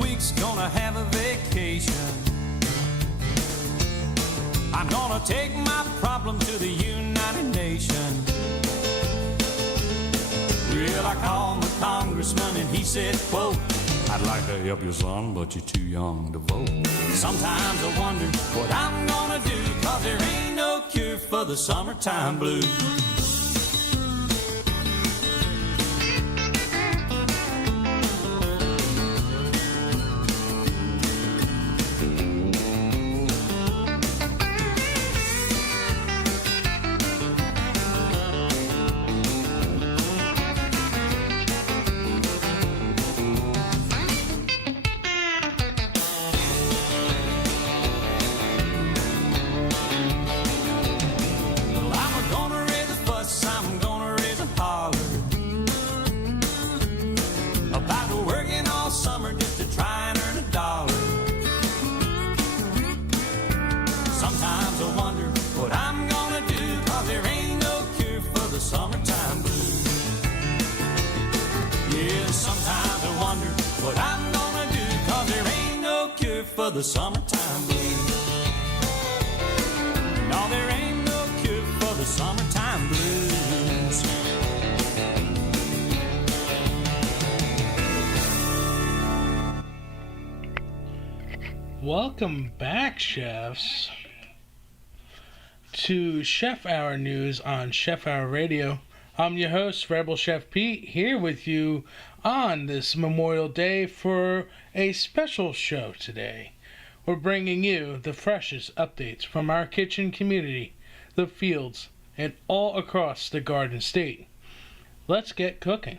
weeks, gonna have a vacation. I'm gonna take my problem to the United Nations. Well, I called the congressman and he said, quote, I'd like to help you, son, but you're too young to vote. Sometimes I wonder what I'm gonna do, 'cause there ain't no cure for the summertime blues. For the summertime blues. No, there ain't no cure for the summertime blues. Welcome back, chefs, to Chef Hour News on Chef Hour Radio. I'm your host, Rebel Chef Pete, here with you on this Memorial Day for a special show today. We're bringing you the freshest updates from our kitchen community, the fields, and all across the Garden State. Let's get cooking.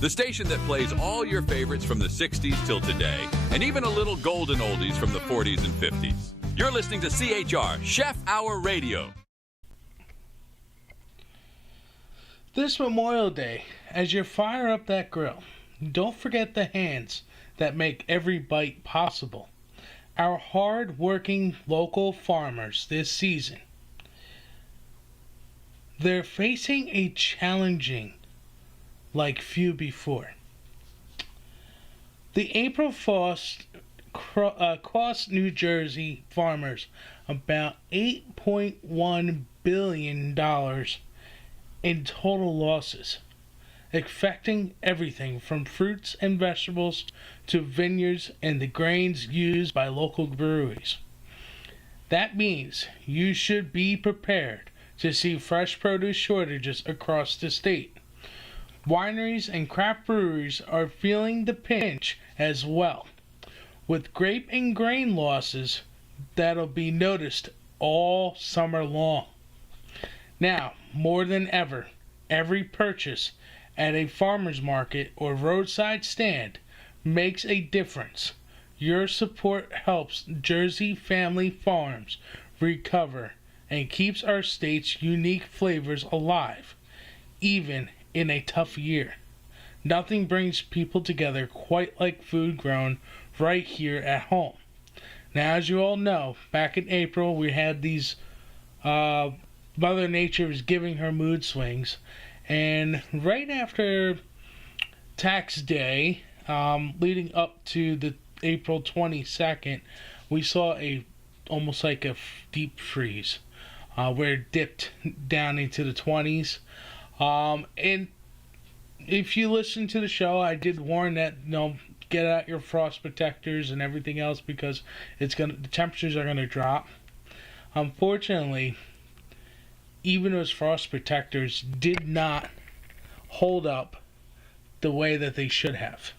The station that plays all your favorites from the 60s till today, and even a little golden oldies from the 40s and 50s. You're listening to CHR, Chef Hour Radio. This Memorial Day, as you fire up that grill, don't forget the hands that make every bite possible. Our hard-working local farmers this season. They're facing a challenging like few before. The April frost cost New Jersey farmers about $8.1 billion in total losses, affecting everything from fruits and vegetables to vineyards and the grains used by local breweries. That means you should be prepared to see fresh produce shortages across the state. Wineries and craft breweries are feeling the pinch as well, with grape and grain losses that'll be noticed all summer long. Now, more than ever, every purchase at a farmer's market or roadside stand makes a difference. Your support helps Jersey family farms recover and keeps our state's unique flavors alive, even in a tough year. Nothing brings people together quite like food grown right here at home. Now, as you all know, back in April we had these Mother Nature was giving her mood swings, and right after Tax Day, leading up to the April 22nd, we saw almost like a deep freeze, where it dipped down into the 20s. And if you listen to the show, I did warn that, get out your frost protectors and everything else, because the temperatures are gonna drop. Unfortunately, even those frost protectors did not hold up the way that they should have.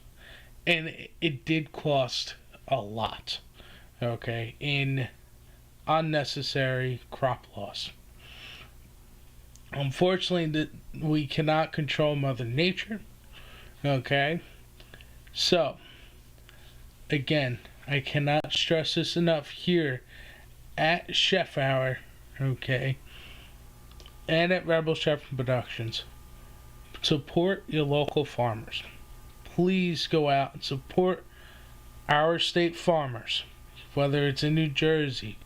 And it did cost a lot, in unnecessary crop loss. Unfortunately, we cannot control Mother Nature, So, again, I cannot stress this enough here at Chef Hour, and at Rebel Chef Productions. Support your local farmers. Please go out and support our state farmers, whether it's in New Jersey,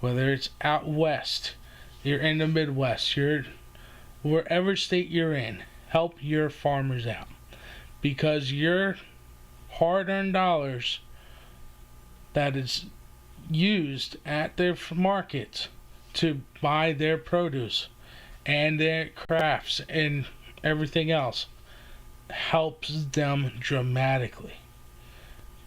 whether it's out west, you're in the Midwest, you're wherever state you're in, help your farmers out. because your hard-earned dollars that is used at their markets to buy their produce and their crafts and everything else helps them dramatically.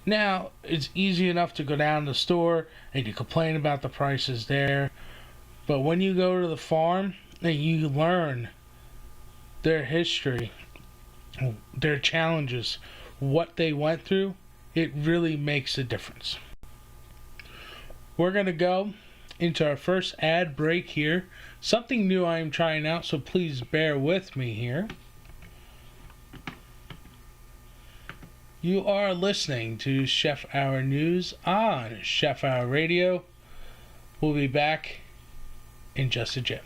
Now, it's easy enough to go down to the store and you complain about the prices there, but when you go to the farm and you learn their history, their challenges, what they went through, it really makes a difference. We're going to go into our first ad break here. Something new I am trying out, so please bear with me here. You are listening to Chef Hour News on Chef Hour Radio. We'll be back in just a bit.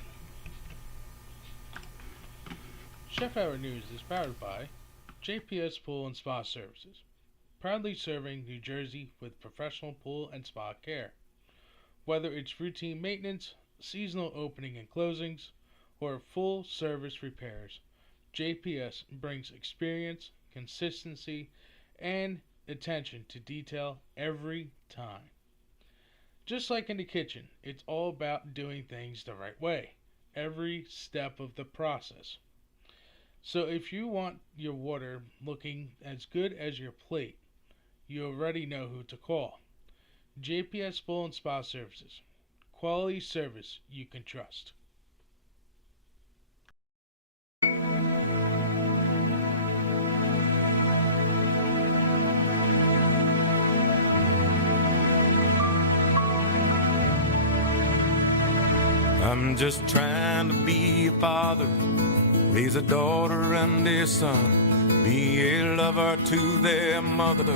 Chef Hour News is powered by JPS Pool and Spa Services, proudly serving New Jersey with professional pool and spa care. Whether it's routine maintenance, seasonal opening and closings, or full service repairs, JPS brings experience, consistency, and attention to detail every time. Just like in the kitchen, it's all about doing things the right way, every step of the process. So if you want your water looking as good as your plate, you already know who to call. JPS Pool and Spa Services. Quality service you can trust. I'm just trying to be a father, raise a daughter and a son, be a lover to their mother,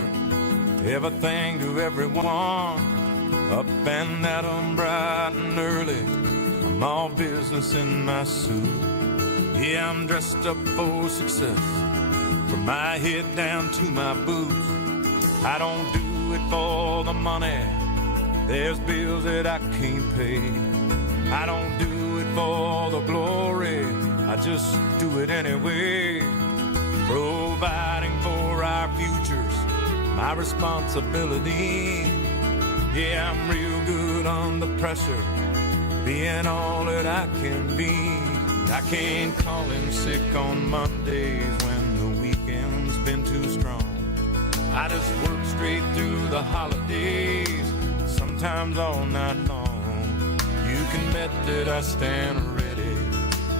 everything to everyone. Up and at 'em bright and early, I'm all business in my suit. Yeah, I'm dressed up for success, from my head down to my boots. I don't do it for the money, there's bills that I can't pay. I don't do it for the glory, I just do it anyway. Providing for our futures, my responsibility. Yeah, I'm real good under pressure, being all that I can be. I can't call in sick on Mondays when the weekend's been too strong. I just work straight through the holidays, sometimes all night long. You can bet that I stand ready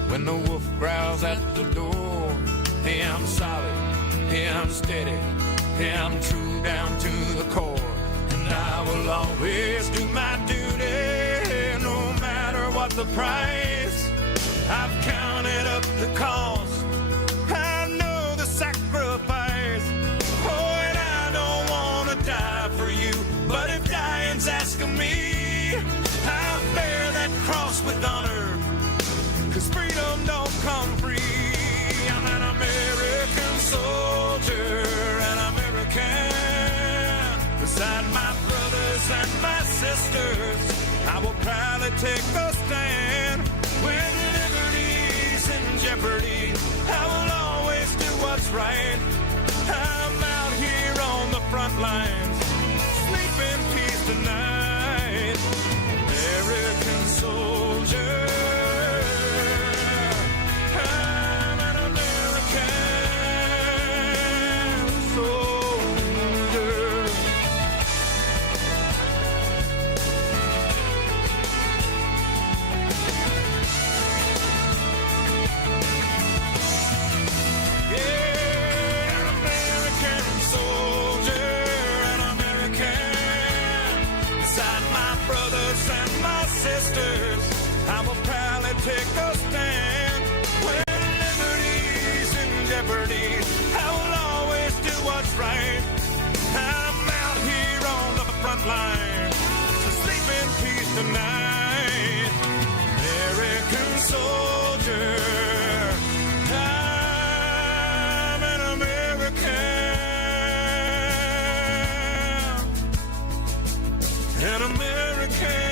when the wolf growls at the door. Hey, I'm solid, hey, I'm steady, hey, I'm true down to the core. And I will always do my duty, no matter what the price. I've counted up the cost, I know the sacrifice. Oh, and I don't want to die for you, but if dying's asking me, I'll bear that cross with honor, 'cause freedom don't come free. I'm an American soldier, an American. Beside my brothers and my sisters, I will proudly take a stand. When liberty's in jeopardy, I will always do what's right. I'm out here on the front lines, sleep in peace tonight. American soldier, I'm an American soldier. Yeah, an American soldier, an American. Beside my brothers and my sisters, I will proudly take a stand. When liberty's in jeopardy, I will always do what's right. I'm out here on the front line, so sleep in peace tonight. American soldier, I'm an American, an American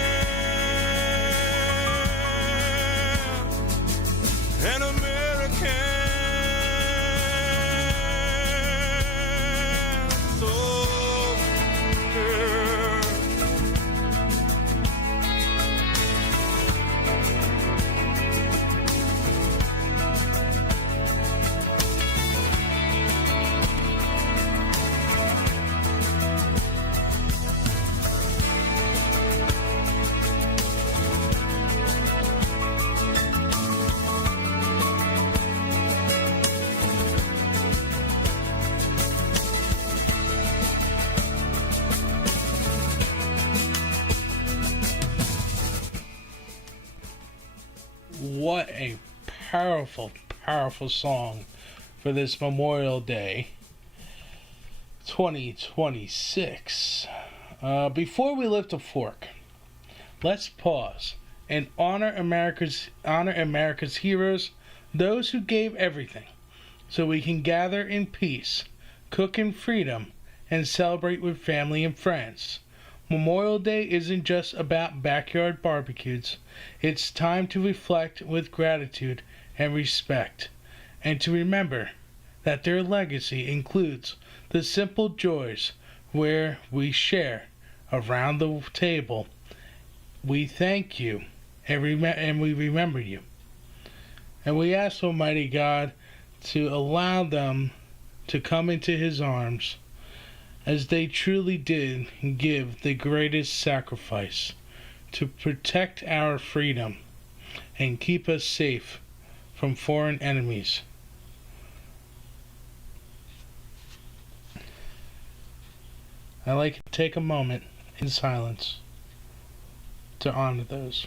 what a powerful, powerful song for this Memorial Day 2026. Before we lift a fork, let's pause and honor America's heroes, those who gave everything, so we can gather in peace, cook in freedom, and celebrate with family and friends. Memorial Day isn't just about backyard barbecues. It's time to reflect with gratitude and respect, and to remember that their legacy includes the simple joys where we share around the table. We thank you and we remember you. And we ask Almighty God to allow them to come into His arms, as they truly did give the greatest sacrifice to protect our freedom and keep us safe from foreign enemies. I'd like to take a moment in silence to honor those.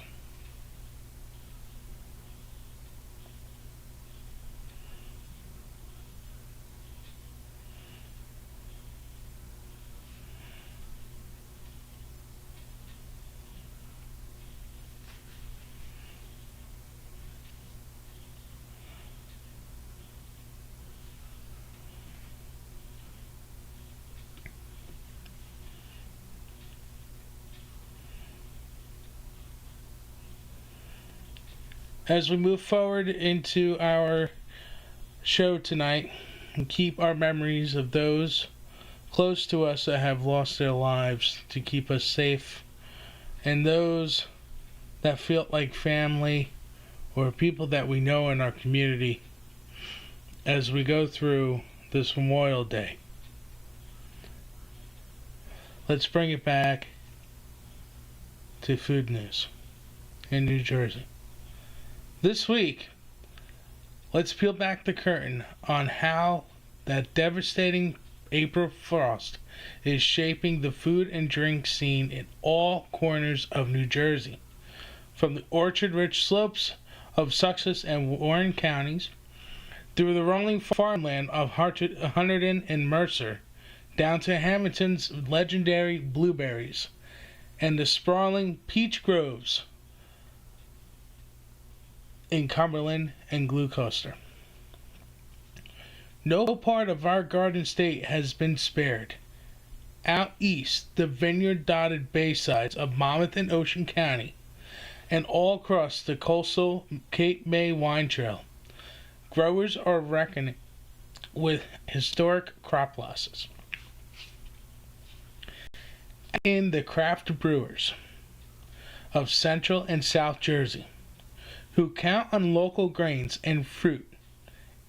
As we move forward into our show tonight, and keep our memories of those close to us that have lost their lives to keep us safe, and those that feel like family or people that we know in our community as we go through this Memorial Day. Let's bring it back to food news in New Jersey. This week, let's peel back the curtain on how that devastating April frost is shaping the food and drink scene in all corners of New Jersey. From the orchard-rich slopes of Sussex and Warren counties, through the rolling farmland of Hunterdon and Mercer, down to Hamilton's legendary blueberries, and the sprawling peach groves in Cumberland and Gloucester. No part of our Garden State has been spared. Out east, the vineyard-dotted baysides of Monmouth and Ocean County, and all across the coastal Cape May wine trail, growers are reckoning with historic crop losses. In the craft brewers of Central and South Jersey, who count on local grains and fruit.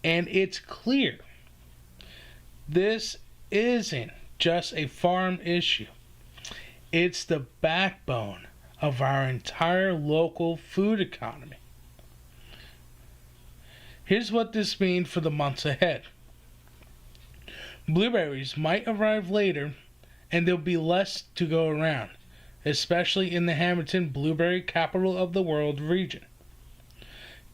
And it's clear this isn't just a farm issue. It's the backbone of our entire local food economy. Here's what this means for the months ahead. Blueberries might arrive later, and there'll be less to go around, especially in the Hamilton blueberry capital of the world region.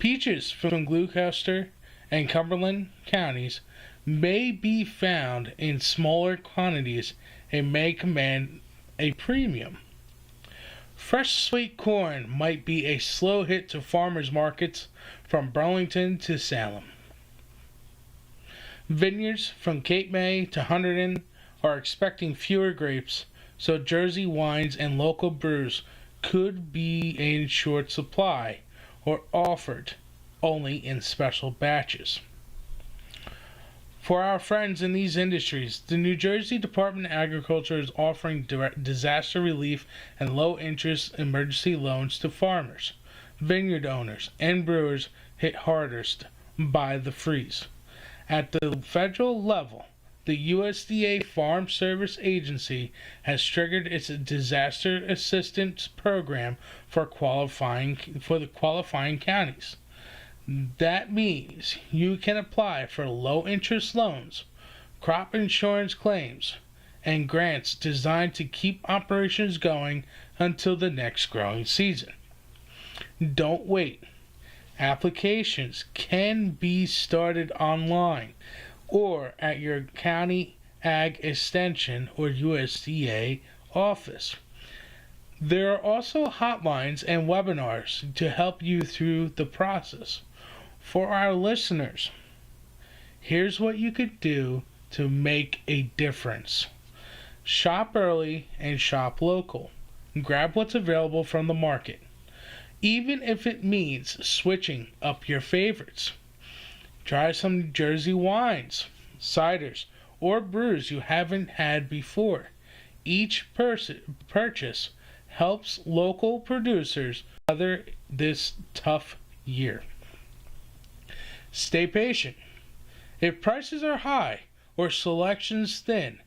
Peaches from Gloucester and Cumberland counties may be found in smaller quantities and may command a premium. Fresh sweet corn might be a slow hit to farmers markets from Burlington to Salem. Vineyards from Cape May to Hunterdon are expecting fewer grapes, so Jersey wines and local brews could be in short supply or offered only in special batches. For our friends in these industries, the New Jersey Department of Agriculture is offering disaster relief and low-interest emergency loans to farmers, vineyard owners, and brewers hit hardest by the freeze. At the federal level, the USDA Farm Service Agency has triggered its disaster assistance program for the qualifying counties. That means you can apply for low-interest loans, crop insurance claims, and grants designed to keep operations going until the next growing season. Don't wait. Applications can be started online or at your county ag extension or USDA office. There are also hotlines and webinars to help you through the process. For our listeners, here's what you could do to make a difference. Shop early and shop local. Grab what's available from the market, even if it means switching up your favorites. Try some New Jersey wines, ciders, or brews you haven't had before. Each purchase helps local producers weather this tough year. Stay patient. If prices are high or selections thin,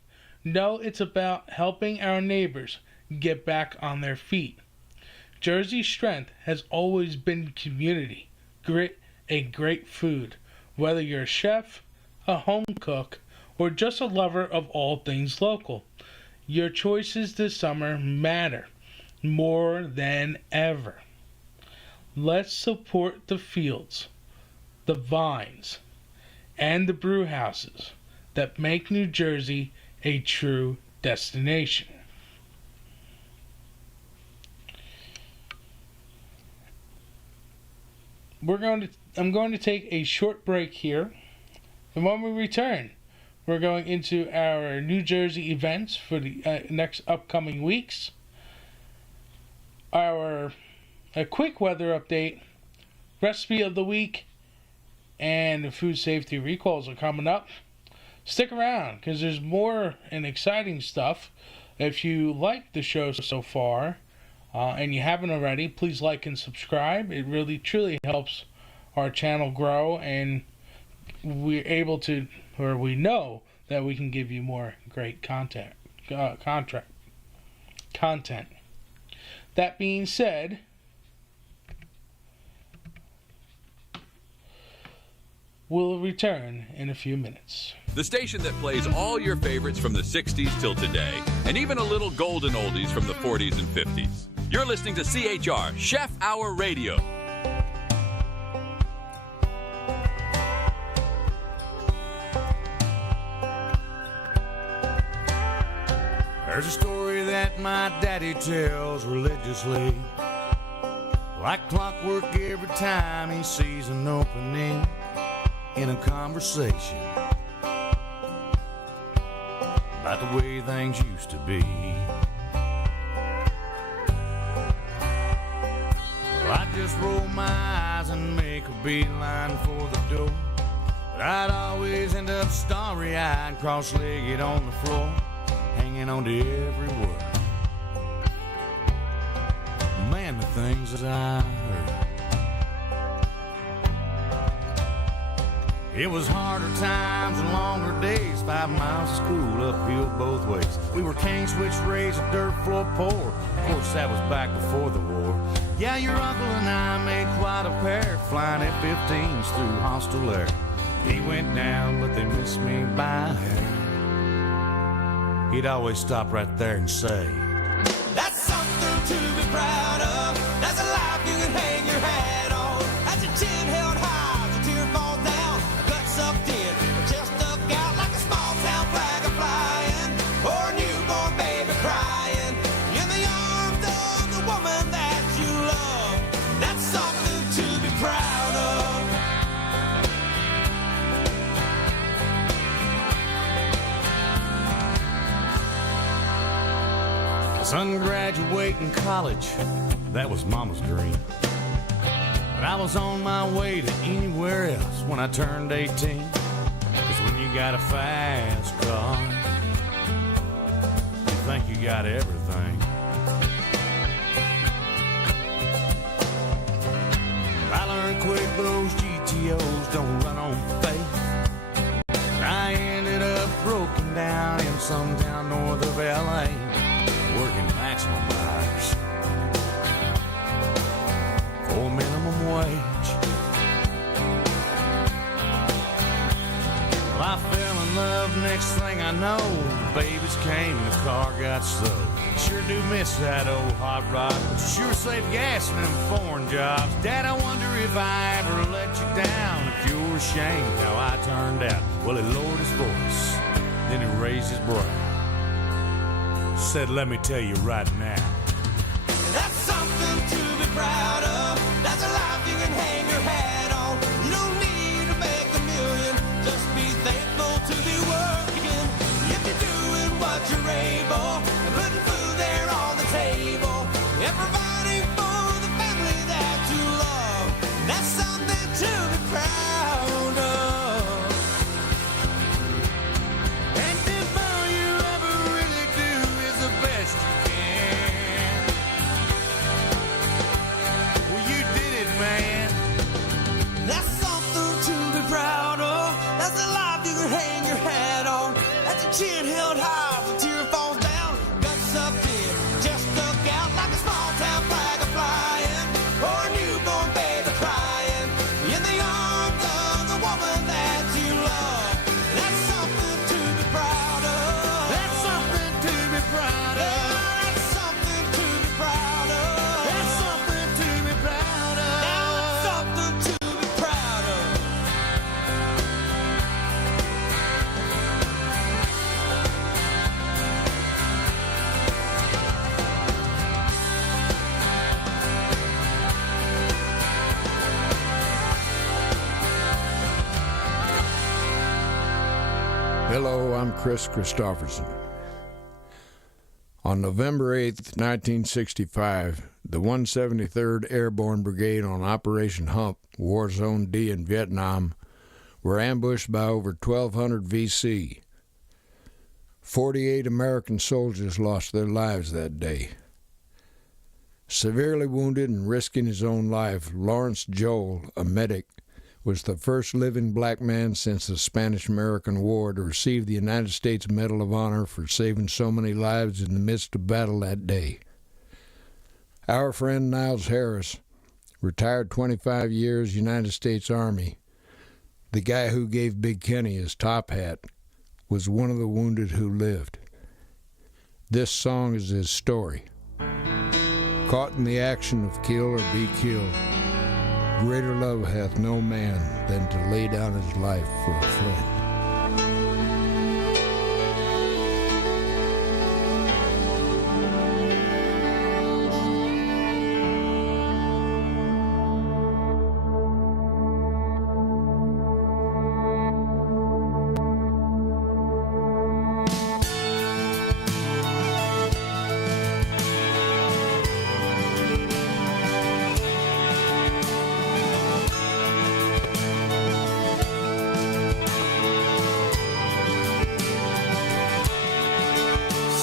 know it's about helping our neighbors get back on their feet. Jersey's strength has always been community, grit, and great food. Whether you're a chef, a home cook, or just a lover of all things local, your choices this summer matter more than ever. Let's support the fields, the vines, and the brew houses that make New Jersey a true destination. I'm going to take a short break here, and when we return, we're going into our New Jersey events for the next upcoming weeks. A quick weather update, recipe of the week, and the food safety recalls are coming up. Stick around, because there's more and exciting stuff. If you like the show so far, and you haven't already, please like and subscribe. It really, truly helps our channel grow, and we know that we can give you more great content. That being said, we'll return in a few minutes. The station that plays all your favorites from the 60s till today, and even a little golden oldies from the 40s and 50s. You're listening to CHR, Chef Hour Radio. There's a story that my daddy tells religiously, like clockwork every time he sees an opening in a conversation about the way things used to be. Well, I just roll my eyes and make a beeline for the door, but I'd always end up starry-eyed, cross-legged on the floor, hanging on to every word. Man, the things that I heard. It was harder times and longer days, 5 miles of school uphill both ways. We were cane switch raised, a dirt floor poor. Of course, that was back before the war. Yeah, your uncle and I made quite a pair, flying F-15s through hostile air. He went down, but they missed me by a hair. He'd always stop right there and say, "That's something to be proud of. That's a life you can hang your hat on. That's your chin held high as a tear falls down. Gut sucked in, chest stuck out like a small town flag a flying, or a newborn baby crying in the arms of the woman that you love. That's something to be proud of." Son graduating college, that was mama's dream. But I was on my way to anywhere else when I turned 18. 'Cause when you got a fast car, you think you got everything. I learned quick those GTOs don't run on faith. And I ended up broken down in some town north of LA, working maximum hours for minimum wage. Well, I fell in love next thing I know, the babies came and the car got stowed. Sure do miss that old hot rod, but you sure save gas in them foreign jobs. Dad, I wonder if I ever let you down, if you're ashamed how I turned out. Well, he lowered his voice, then he raised his brow. Said, let me tell you right now. That's something to be proud of. That's a life you can hang your hat on. You don't need to make a million. Just be thankful to be working. If you're doing what you're able, and putting food there on the table, and providing for the family that you love, that's something to be proud of. And if all you ever really do is the best you can, well, you did it, man. That's something to be proud of. That's a life you can hang your hat on. That's your chin held high when tear falls down. Guts up in, just stuck out like a small town flag a flying, or a newborn baby crying in the arms of the woman that you love. That's something to be proud of. That's something to be proud of. That's something to be proud of. That's something to be proud of. That's something to be proud of. Hello, I'm Chris Christopherson. On November 8th, 1965, the 173rd Airborne Brigade on Operation Hump, War Zone D in Vietnam, were ambushed by over 1,200 VC. 48 American soldiers lost their lives that day. Severely wounded and risking his own life, Lawrence Joel, a medic, was the first living black man since the Spanish-American War to receive the United States Medal of Honor for saving so many lives in the midst of battle that day. Our friend Niles Harris, retired 25 years United States Army, the guy who gave Big Kenny his top hat, was one of the wounded who lived. This song is his story. Caught in the action of kill or be killed, greater love hath no man than to lay down his life for a friend.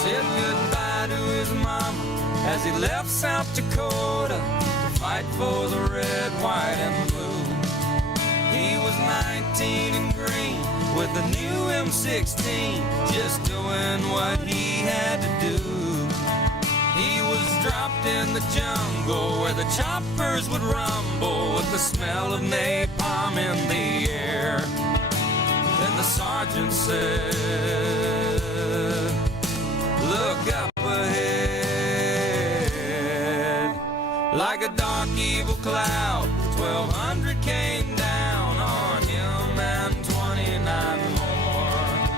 Said goodbye to his mama as he left South Dakota to fight for the red, white, and blue. He was 19 and green with a new M16, just doing what he had to do. He was dropped in the jungle where the choppers would rumble with the smell of napalm in the air. Then the sergeant said, look up ahead. Like a dark evil cloud, 1,200 came down on him and 29 more.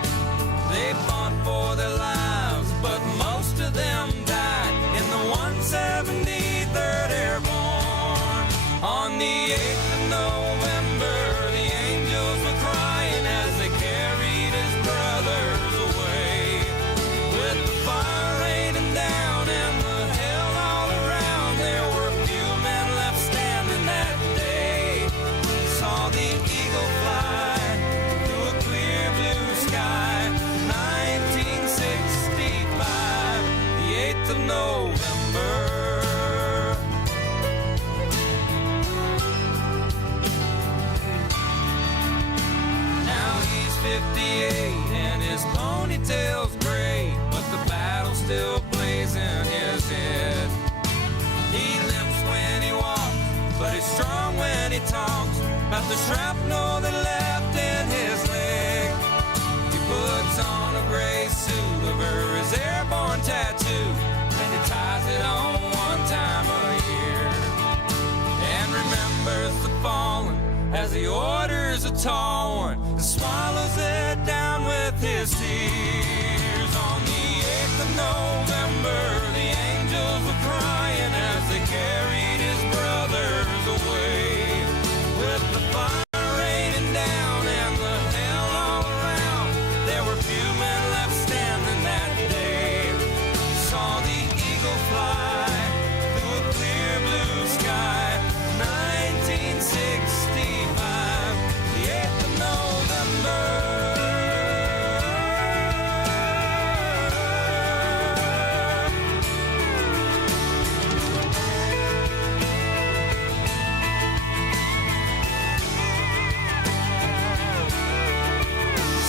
They fought for their lives, but most of them died in the 173rd Airborne. On the 8th of November, the angels were crying as they carried his brothers away. With the fire raining down and the hell all around, there were few men left standing that day. Saw the eagle fly through a clear blue sky. 1965, the 8th of November. Now he's 58 and his ponytail's gray, but the battle's still blazing his head. He limps when he walks, but he's strong when he talks about the shrapnel that left in his leg. He puts on he orders a tall one and swallows it down with his tears. On the 8th of November, the angels were crying as they carried his brothers away. With the fire raining down and the hell all around, there were few men left standing that day. Saw the eagle fly through a clear blue sky, 1965, the 8th of November.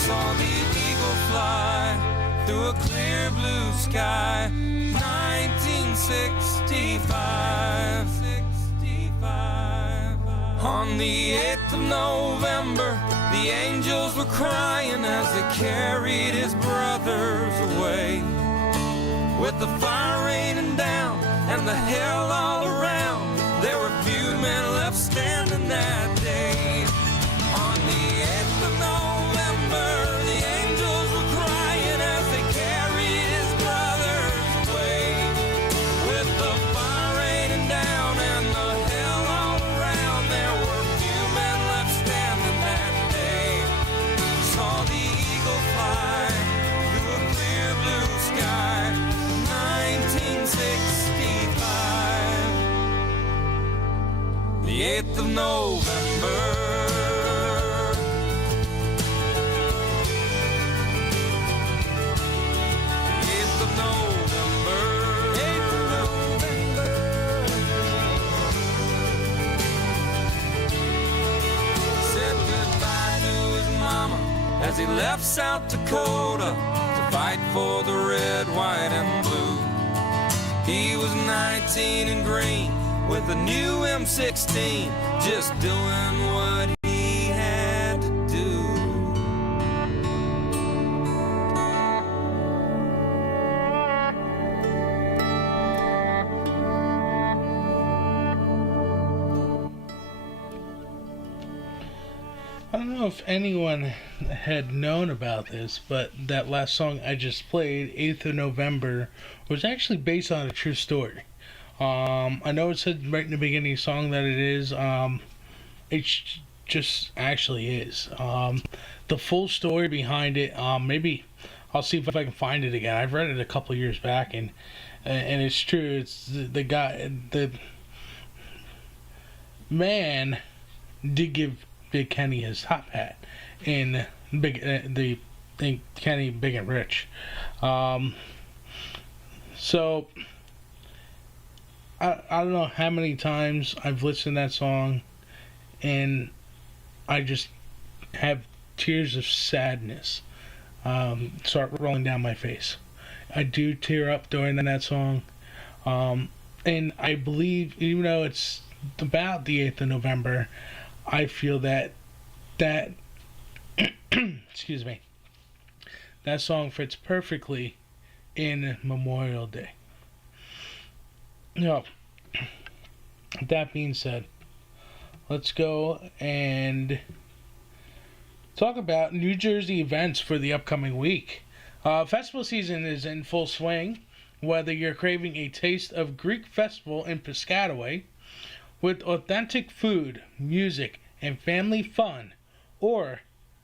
Saw the eagle fly through a clear blue sky, 1965. On the 8th of November, the angels were crying as they carried his brothers away. With the fire raining down and the hell all around, there were few men left standing that day. On the 8th of November, the angels were crying as they carried his brothers away. With the fire raining down and the hell all around, there were few men left standing that day. Saw the eagle fly through a clear blue sky, 1965, the 8th of November. As he left South Dakota to fight for the red, white, and blue. He was 19 and green with a new M16, just doing what he had to do. I don't know if anyone had known about this, but that last song I just played, 8th of November, was actually based on a true story. I know it said right in the beginning of the song that it is. It just actually is. The full story behind it, maybe I'll see if I can find it again. I've read it a couple of years back, and it's true. It's the guy, the man did give Big Kenny his top hat in Kenny Big and Rich. So I don't know how many times I've listened to that song, and I just have tears of sadness start rolling down my face. I do tear up during that song, and I believe, even though it's about the 8th of November, I feel that excuse me, that song fits perfectly in Memorial Day. Now, that being said, let's go and talk about New Jersey events for the upcoming week. Festival season is in full swing. Whether you're craving a taste of Greek festival in Piscataway, with authentic food, music, and family fun, or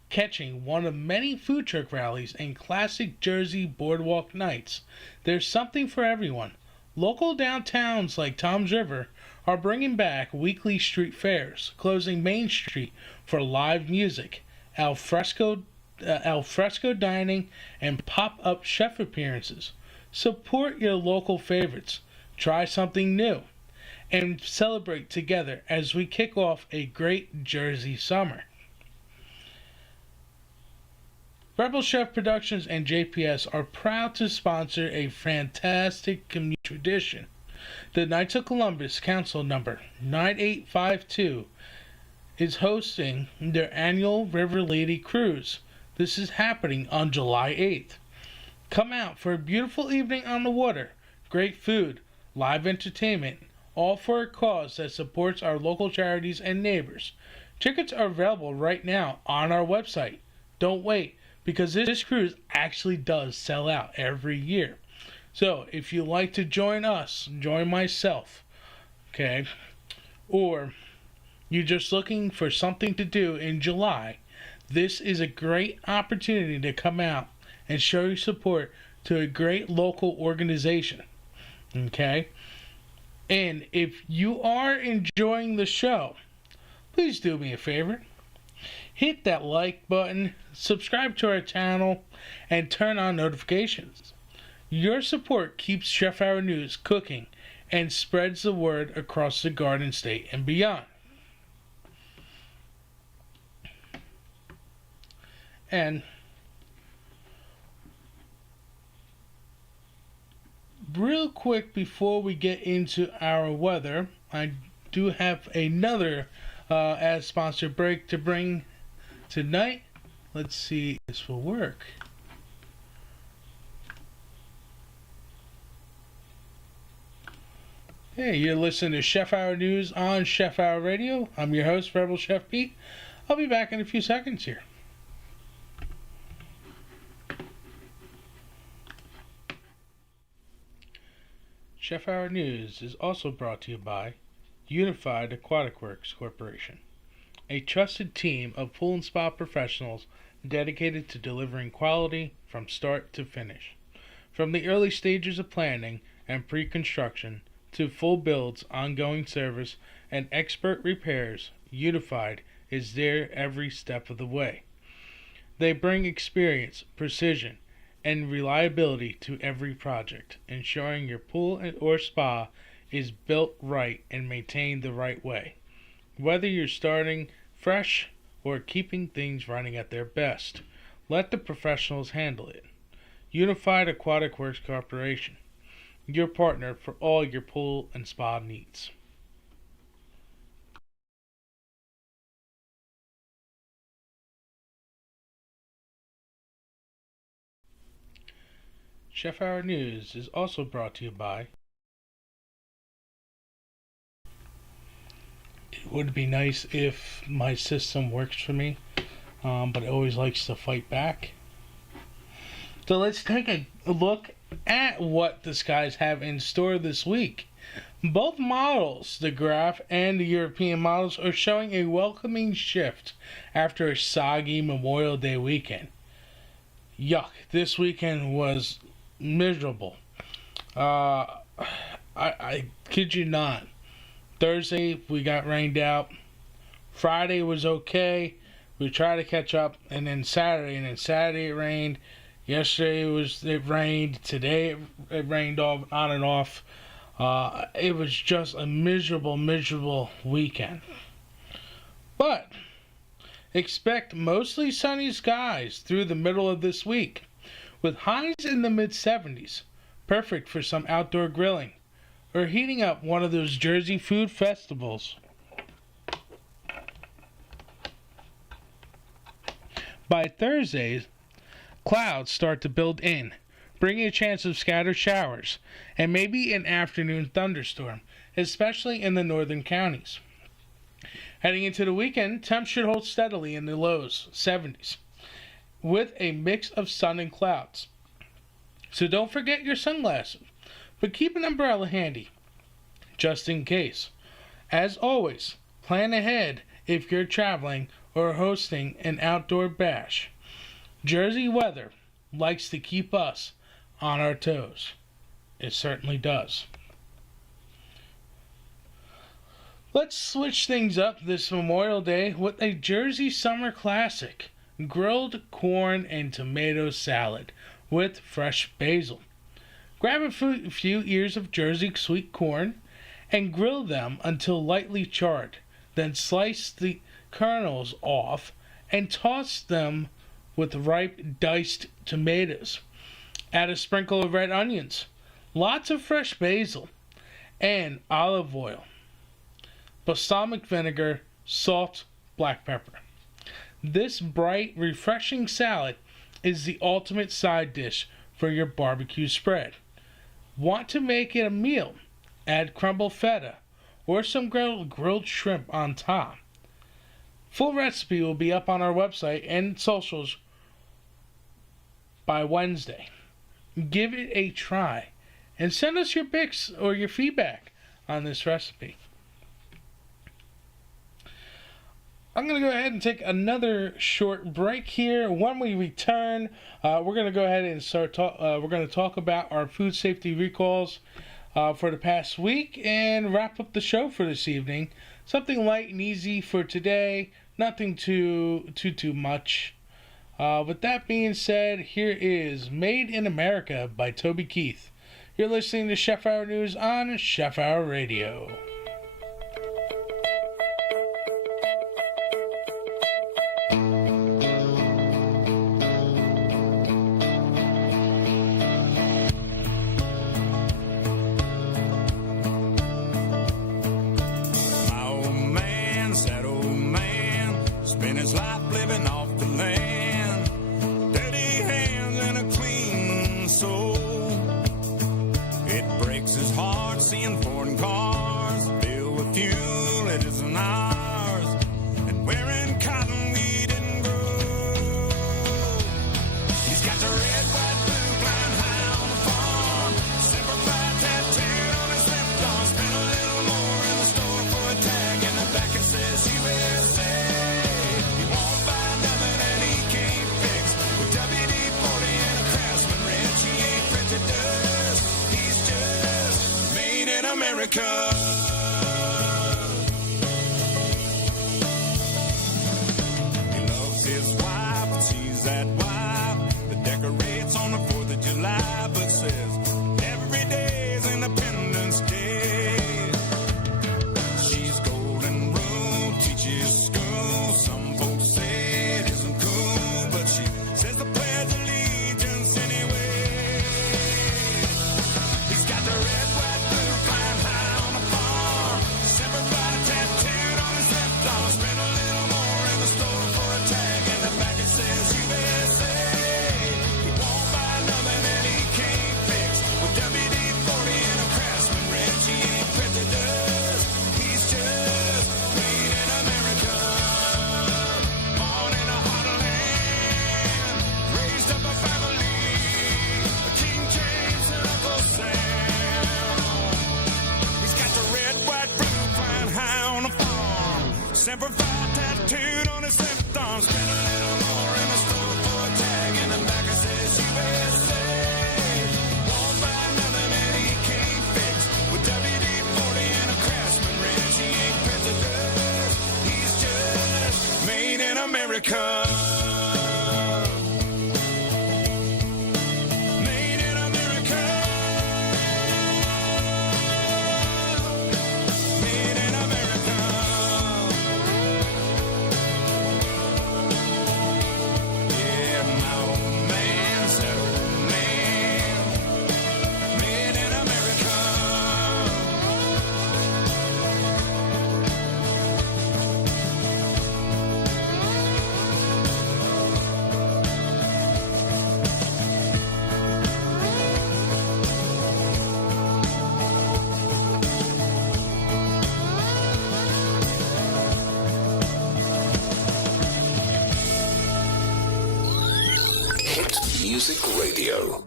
catching one of many food truck rallies and classic Jersey boardwalk nights, there's something for everyone. Local downtowns like Tom's River are bringing back weekly street fairs, closing Main Street for live music, al fresco dining, and pop-up chef appearances. Support your local favorites. Try something new, and celebrate together as we kick off a great Jersey summer. Rebel Chef Productions and JPS are proud to sponsor a fantastic community tradition. The Knights of Columbus Council number 9852 is hosting their annual River Lady Cruise. This is happening on July 8th. Come out for a beautiful evening on the water, great food, live entertainment, all for a cause that supports our local charities and neighbors. Tickets are available right now on our website. Don't wait, because this cruise actually does sell out every year. So if you like to join us, join myself, okay, or you're just looking for something to do in July, this is a great opportunity to come out and show your support to a great local organization, okay? And if you are enjoying the show, please do me a favor. Hit that like button, subscribe to our channel, and turn on notifications. Your support keeps Chef Hour News cooking and spreads the word across the Garden State and beyond. And real quick before we get into our weather, I do have another ad sponsor break to bring tonight. Let's see if this will work. Hey, you're listening to Chef Hour News on Chef Hour Radio. I'm your host, Rebel Chef Pete. I'll be back in a few seconds here. Chef Hour News is also brought to you by Unified Aquatic Works Corporation, a trusted team of pool and spa professionals dedicated to delivering quality from start to finish. From the early stages of planning and pre-construction to full builds, ongoing service, and expert repairs, Unified is there every step of the way. They bring experience, precision, and reliability to every project, ensuring your pool or spa is built right and maintained the right way. Whether you're starting fresh or keeping things running at their best, let the professionals handle it. Unified Aquatic Works Corporation, your partner for all your pool and spa needs. Chef Hour News is also brought to you by... It would be nice if my system works for me, but it always likes to fight back. So let's take a look at what the skies have in store this week. Both models, the Graf and the European models, are showing a welcoming shift after a soggy Memorial Day weekend. Yuck, this weekend was miserable. I kid you not. Thursday we got rained out. Friday was okay. We tried to catch up, and then Saturday it rained. Yesterday it rained. Today it rained on and off. It was just a miserable weekend. But expect mostly sunny skies through the middle of this week, with highs in the mid-70s, perfect for some outdoor grilling, or heating up one of those Jersey food festivals. By Thursday, clouds start to build in, bringing a chance of scattered showers, and maybe an afternoon thunderstorm, especially in the northern counties. Heading into the weekend, temps should hold steadily in the lows, 70s, with a mix of sun and clouds. So don't forget your sunglasses, but keep an umbrella handy, just in case. As always, plan ahead if you're traveling or hosting an outdoor bash. Jersey weather likes to keep us on our toes. It certainly does. Let's switch things up this Memorial Day with a Jersey summer classic, grilled corn and tomato salad with fresh basil. Grab a few ears of Jersey sweet corn and grill them until lightly charred. Then slice the kernels off and toss them with ripe diced tomatoes. Add a sprinkle of red onions, lots of fresh basil, and olive oil, balsamic vinegar, salt, black pepper. This bright, refreshing salad is the ultimate side dish for your barbecue spread. Want to make it a meal? Add crumbled feta or some grilled shrimp on top. Full recipe will be up on our website and socials by Wednesday. Give it a try and send us your pics or your feedback on this recipe. I'm going to go ahead and take another short break here. When we return, we're going to go ahead and we're going to talk about our food safety recalls for the past week and wrap up the show for this evening. Something light and easy for today. Nothing too much. With that being said, here is Made in America by Toby Keith. You're listening to Chef Hour News on Chef Hour Radio. Music Radio.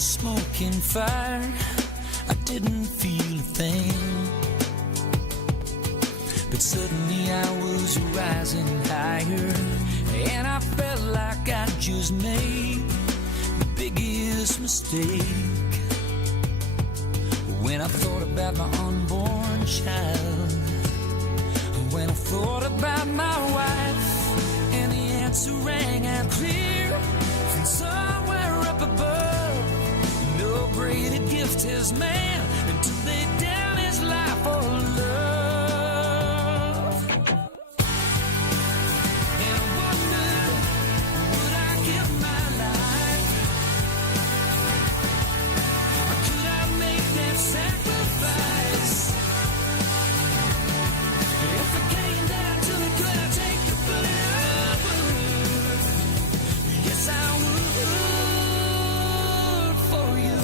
Smoking fire, I didn't feel a thing, but suddenly I was rising higher, and I felt like I just made the biggest mistake. When I thought about my unborn child, when I thought about my wife, and the answer rang out clear from somewhere up above. No greater gift has man than to lay down his life for love. And I wonder, would I give my life? Or could I make that sacrifice? If it came down to it, could I take the bullet? Yes, I would for you.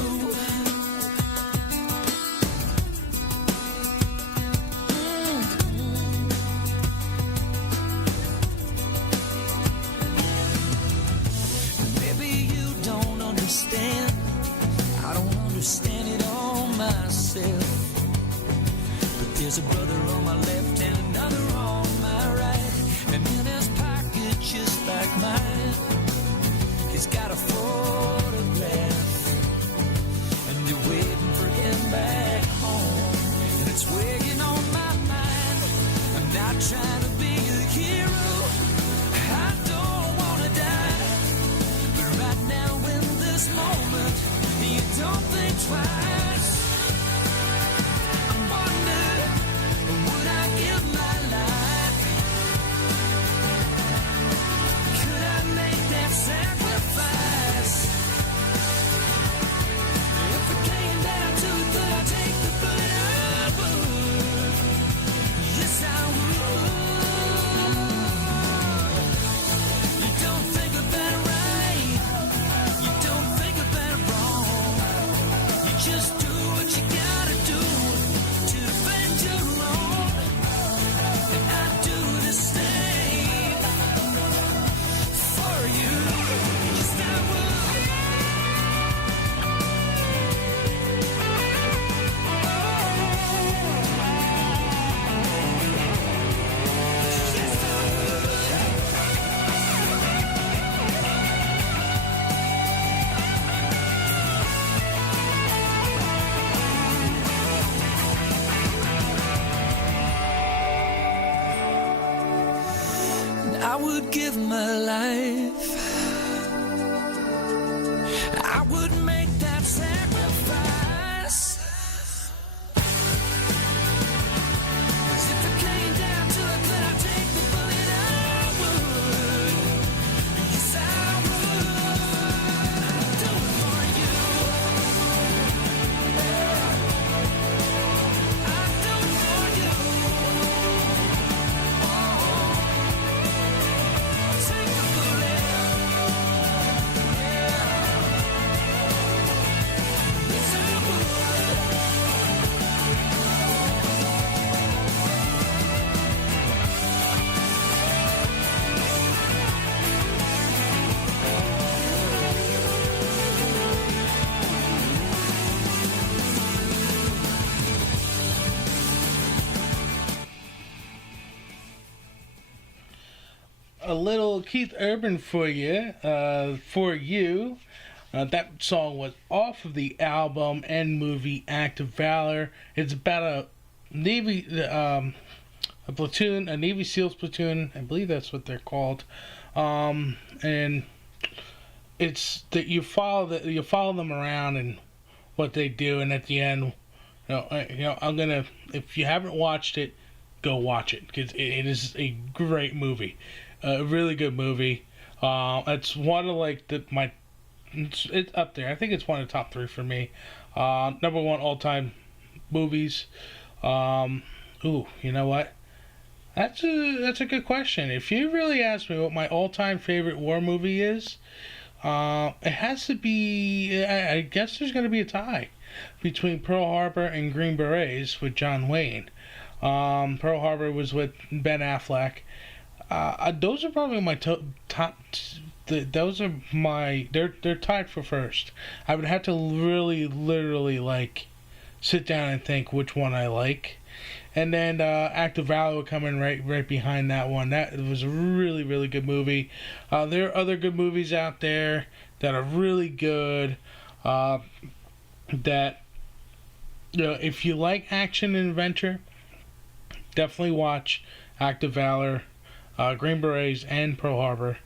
Maybe you don't understand. I don't understand it all myself. But there's a brother on my left and another on my right. And in his pocket, just like mine, he's got a photograph. And they're waiting for him back home. And it's weighing on my mind. I'm not trying to be a hero. I don't want to die. But right now in this moment, you don't think twice. I wonder, would I give my life? Could I make that sacrifice? If it came down to it, could I take the bullet? Yes, I would. You don't think about it right. You don't think about it wrong. You just do what you gotta do to defend your own. And I do the same for you. Yes, I would. Yes, I would. I would give my life. I would make that sacrifice. 'Cause if it came down to it, could I take the bullet? I would. Yes, I would. Do it for you. I'd do it for you. Take the bullet. Yes, I would. A little Keith Urban for you. That song was off of the album and movie Act of Valor. It's about a Navy, a platoon, a Navy SEALs platoon. I believe that's what they're called. And it's that you follow them around and what they do, and at the end, I'm gonna. If you haven't watched it, go watch it because it is a great movie. A really good movie. It's one of it's up there. I think it's one of the top 3 for me. Number 1 all-time movies. You know what? That's a good question. If you really ask me what my all-time favorite war movie is, it has to be. I guess there's going to be a tie between Pearl Harbor and Green Berets with John Wayne. Pearl Harbor was with Ben Affleck. Those are probably my top. Those are my. They're tied for first. I would have to really, literally sit down and think which one I like, and then Act of Valor would come in right behind that one. That was a really, really good movie. There are other good movies out there that are really good. That if you like action and adventure, definitely watch Act of Valor, Green Berets, and Pearl Harbor.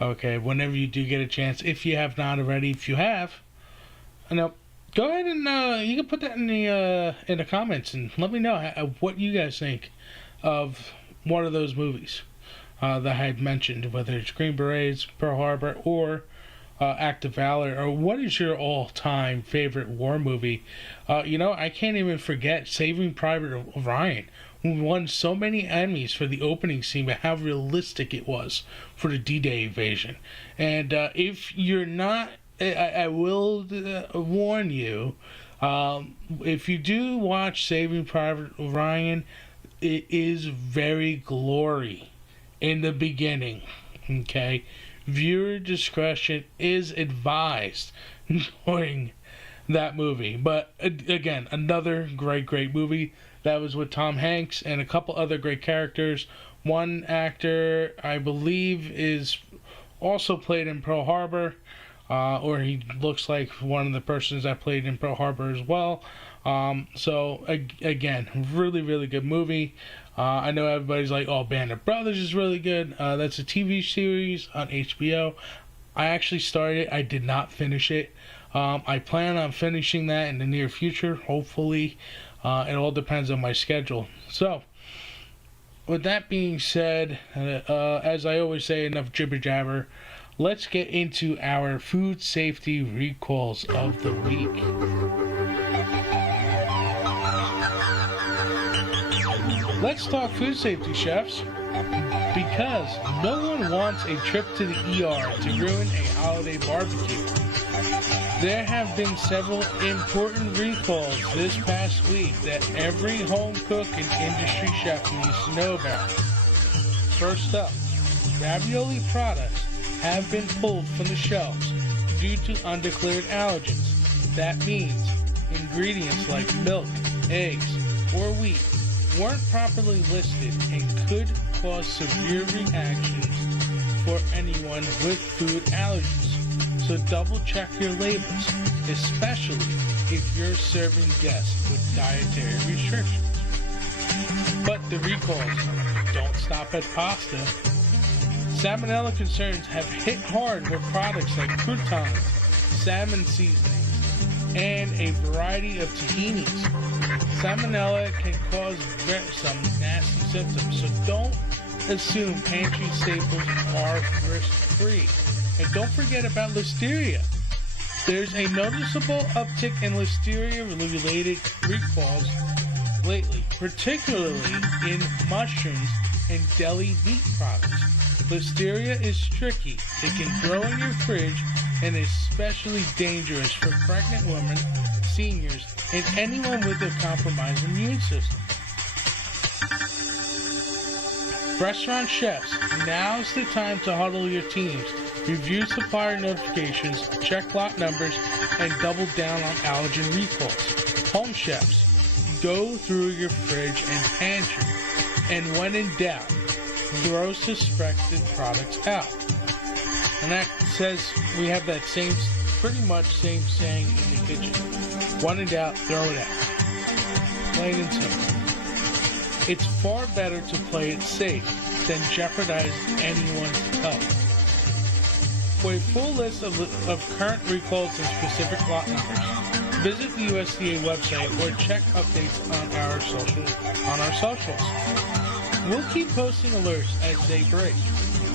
Okay, whenever you do get a chance, if you have not already. If you have, Go ahead and you can put that in the comments and let me know what you guys think of one of those movies that I had mentioned, whether it's Green Berets, Pearl Harbor, or Act of Valor, or what is your all-time favorite war movie? I can't even forget Saving Private Ryan, who won so many Emmys for the opening scene, but how realistic it was for the D-Day invasion. And if you're not, I will warn you, if you do watch Saving Private Ryan, it is very glory in the beginning, okay? Viewer discretion is advised during that movie. But again, another great movie. That was with Tom Hanks and a couple other great characters. One actor, I believe, is also played in Pearl Harbor, or he looks like one of the persons that played in Pearl Harbor as well. So again, really good movie. I know everybody's like, oh, Band of Brothers is really good. That's a TV series on HBO. I actually started it. I did not finish it. I plan on finishing that in the near future, hopefully. It all depends on my schedule. So, with that being said, as I always say, enough jibber jabber. Let's get into our food safety recalls of the week. Let's talk food safety, chefs, because no one wants a trip to the ER to ruin a holiday barbecue. There have been several important recalls this past week that every home cook and industry chef needs to know about. First up, ravioli products have been pulled from the shelves due to undeclared allergens. That means ingredients like milk, eggs, or wheat weren't properly listed and could cause severe reactions for anyone with food allergies. So double check your labels, especially if you're serving guests with dietary restrictions. But the recalls don't stop at pasta. Salmonella concerns have hit hard with products like croutons, salmon seasonings, and a variety of tahinis. Salmonella can cause some nasty symptoms, so don't assume pantry staples are risk-free. And don't forget about listeria. There's a noticeable uptick in listeria-related recalls lately, particularly in mushrooms and deli meat products. Listeria is tricky. It can grow in your fridge and is especially dangerous for pregnant women, seniors, and anyone with a compromised immune system. Restaurant chefs, now's the time to huddle your teams, review supplier notifications, check lot numbers, and double down on allergen recalls. Home chefs, go through your fridge and pantry, and when in doubt, throw suspected products out. And that says we have that pretty much same saying in the kitchen. When in doubt, throw it out. Plain and simple. It's far better to play it safe than jeopardize anyone's health. For a full list of current recalls and specific lot numbers, visit the USDA website or check updates on our socials. We'll keep posting alerts as they break.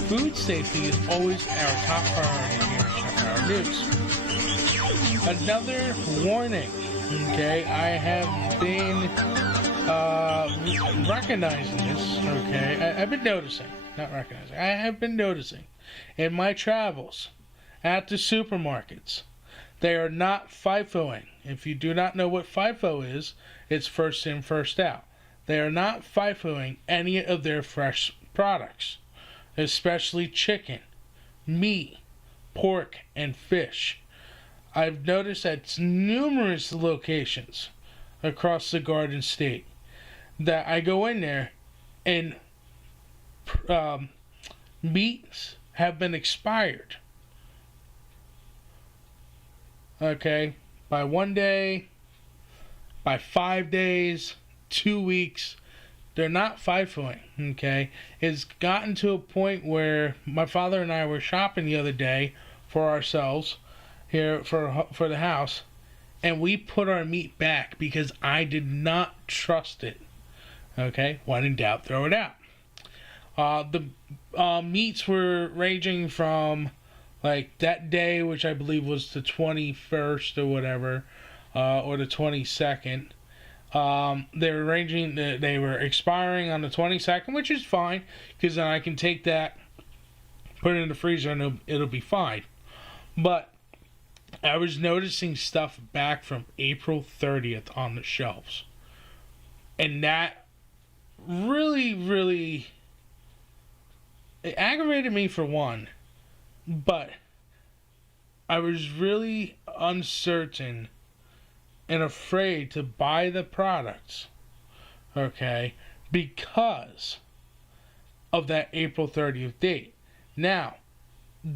Food safety is always our top priority here at Chef Hour News. Another warning, okay? I have been recognizing this, okay? I've been noticing, not recognizing. I have been noticing in my travels at the supermarkets, they are not FIFOing. If you do not know what FIFO is, it's first in, first out. They are not FIFOing any of their fresh products, especially chicken, meat, pork, and fish. I've noticed at numerous locations across the Garden State that I go in there and meats have been expired. Okay, by 1 day, by 5 days, 2 weeks, they're not FIFOing, okay? It's gotten to a point where my father and I were shopping the other day for ourselves here for the house, and we put our meat back because I did not trust it. Okay, when in doubt, throw it out. The meats were ranging from like that day, which I believe was the 21st or whatever, or the 22nd. They were expiring on the 22nd, which is fine because then I can take that, put it in the freezer, and it'll be fine. But I was noticing stuff back from April 30th on the shelves, and that really it aggravated me for one, but I was really uncertain and afraid to buy the products, okay, because of that April 30th date. Now,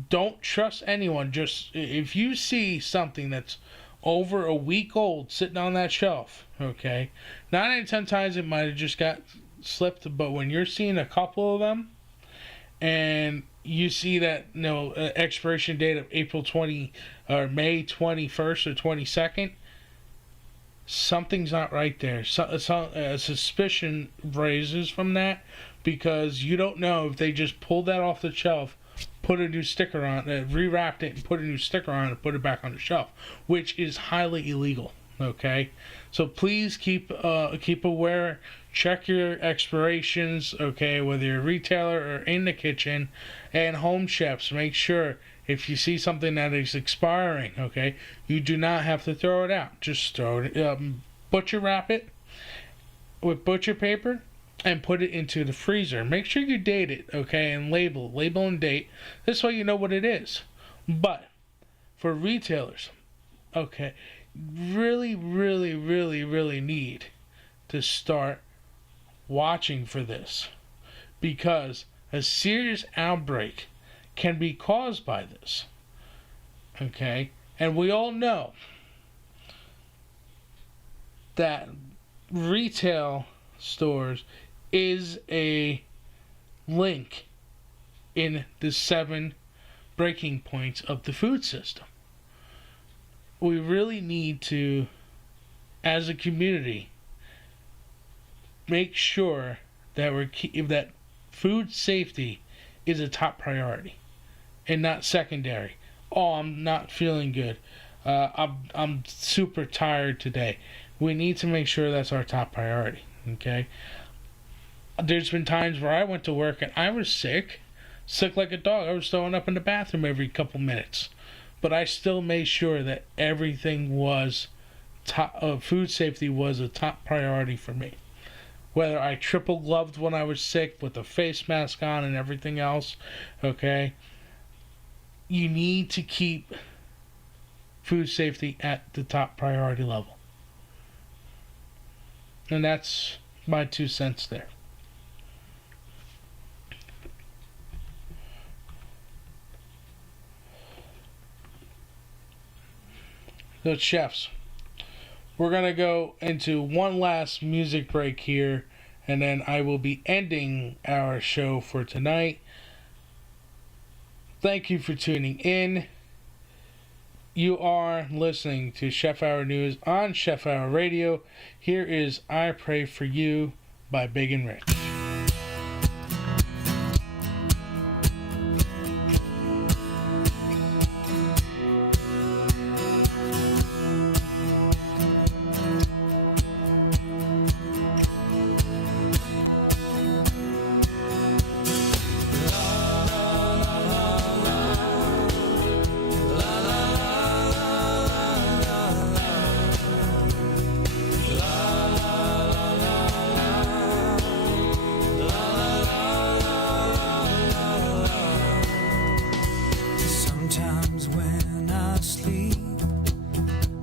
don't trust anyone. Just if you see something that's over a week old sitting on that shelf, okay, 9 out of 10 times it might have just got slipped, but when you're seeing a couple of them and you see that expiration date of April 20 or May 21st or 22nd, something's not right there. Suspicion raises from that because you don't know if they just pulled that off the shelf, put a new sticker on, rewrapped it and put a new sticker on it and put it back on the shelf, which is highly illegal. Okay, so please keep aware. Check your expirations. Okay, whether you're a retailer or in the kitchen, and home chefs, make sure if you see something that is expiring, okay, you do not have to throw it out. Just throw it, butcher wrap it with butcher paper and put it into the freezer. Make sure you date it, okay, and label and date. This way you know what it is. But for retailers, okay, really need to start watching for this, because a serious outbreak can be caused by this, okay? And we all know that retail stores is a link in the 7 breaking points of the food system. We really need to, as a community, make sure that that food safety is a top priority and not secondary. Oh, I'm not feeling good. I'm super tired today. We need to make sure that's our top priority. Okay. There's been times where I went to work and I was sick like a dog. I was throwing up in the bathroom every couple minutes, but I still made sure that everything was food safety was a top priority for me. Whether I triple gloved when I was sick with a face mask on and everything else, okay? You need to keep food safety at the top priority level. And that's my 2 cents there. So, chefs, we're going to go into one last music break here, and then I will be ending our show for tonight. Thank you for tuning in. You are listening to Chef Hour News on Chef Hour Radio. Here is I Pray For You by Big and Rich.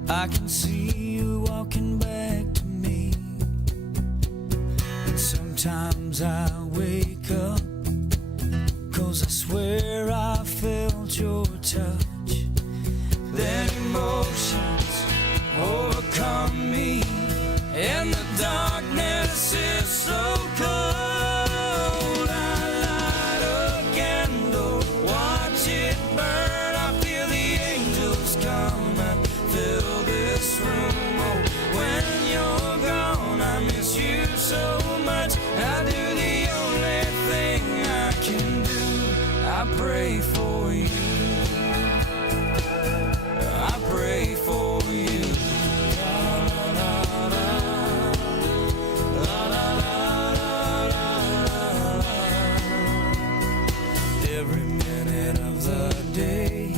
I can see you walking back to me. And sometimes I wake up, 'cause I swear I felt your touch. Then emotions overcome me, and the darkness is so cold. I light a candle, watch it burn. I feel the angels come and fill this room. for you. I pray for you. Every minute of the day,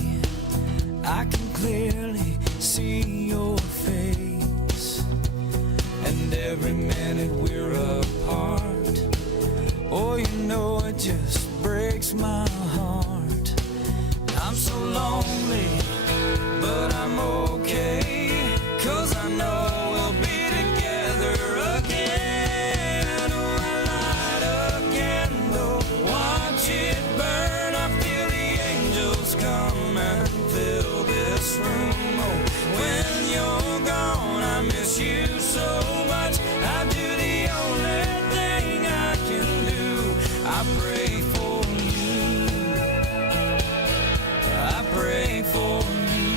I can clearly see your face. And every minute we're apart, oh, you know it just breaks my heart. I'm so lonely, but I'm okay, 'cause I know we'll be together again. Oh, I light a candle, watch it burn. I feel the angels come and fill this room. Oh, when you're gone, I miss you so much. I do the only thing I can do. I pray for you. I pray for you.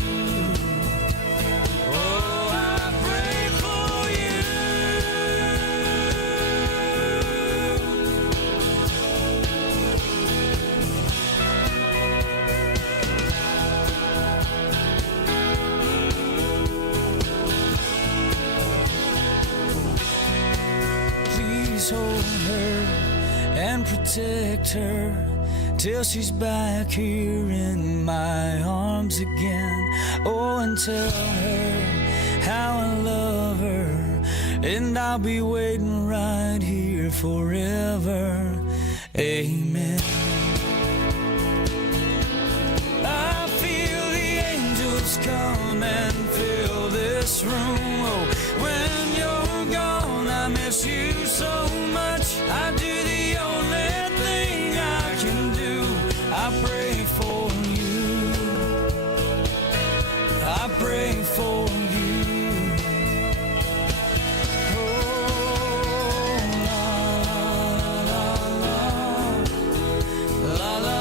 Oh, I pray for you. Please hold her and protect her till she's back here in my arms again. Oh, and tell her how I love her, and I'll be waiting right here forever. Amen. I feel the angels come and fill this room. Oh, when you're gone, I miss you so much. I do the only thing I can do. I pray for you. I pray for you. Oh, la la la la la la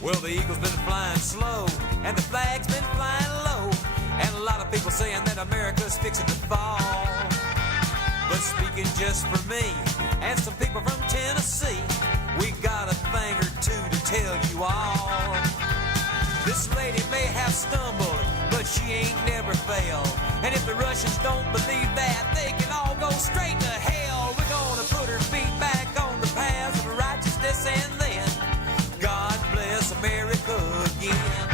Well, the eagle's been flying slow, and the flag's been flying low, and a lot of people saying that America's fixing to fall. But speaking just for me, and some people from Tennessee, we got a thing or two to tell you all. This lady may have stumbled, but she ain't never failed. And if the Russians don't believe that, they can all go straight to hell. We're gonna put her feet back on the paths of righteousness, and then God bless America again.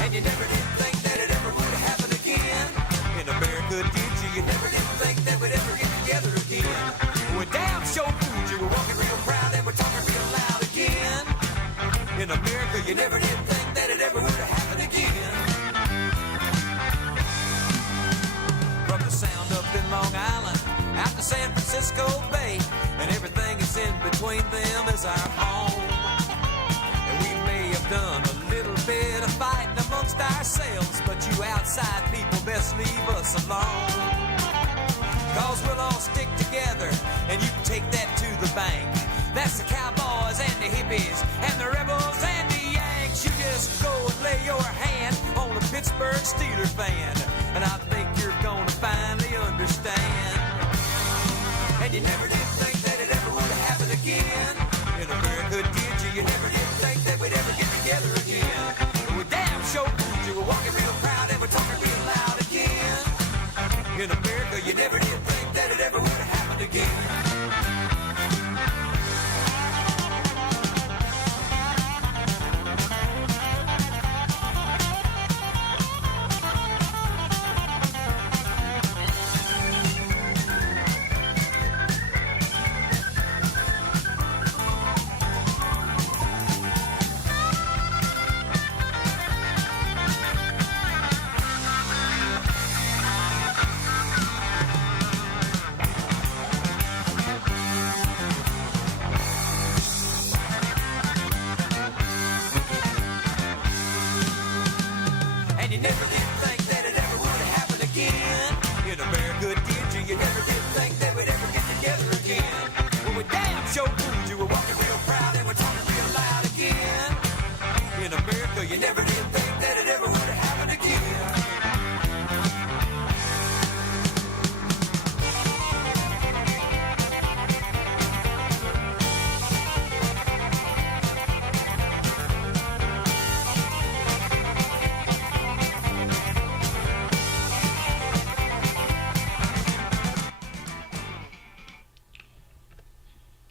And you never did think that it ever would happen again. In America, did you? You never did think that we'd ever get together again. We're damn sure food you. We're walking real proud and we're talking real loud again. In America, you never did think that it ever would have happened again. From the sound up in Long Island, out to San Francisco Bay, and everything that's in between them is our home. And we may have done a little bit of fighting amongst ourselves, but you outside people best leave us alone. 'Cause we'll all stick together, and you can take that to the bank. That's the cowboys and the hippies and the rebels and the Yanks. You just go and lay your hand on a Pittsburgh Steelers fan, and I think you're gonna finally understand. And you never did think that it ever would have happened again. In America, did you? You never did think that we'd ever get together again. We're damn sure fooled you. We're walking real proud and we're talking real loud again. In America, you never did think that it ever would have happened again.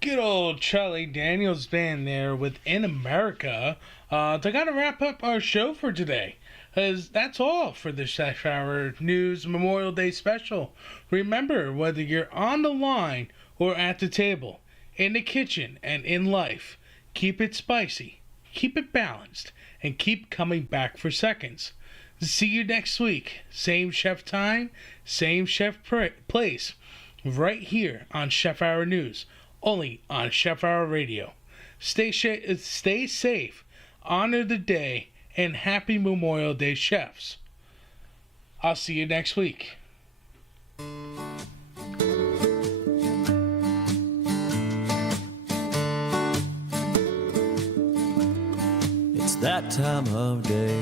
Good old Charlie Daniels Band there with In America. They gotta wrap up our show for today, as that's all for the Chef Hour News Memorial Day special. Remember, whether you're on the line or at the table, in the kitchen and in life, keep it spicy, keep it balanced, and keep coming back for seconds. See you next week. Same chef time, same chef place, right here on Chef Hour News, only on Chef Hour Radio. Stay safe, honor the day, and happy Memorial Day, chefs. I'll see you next week. It's that time of day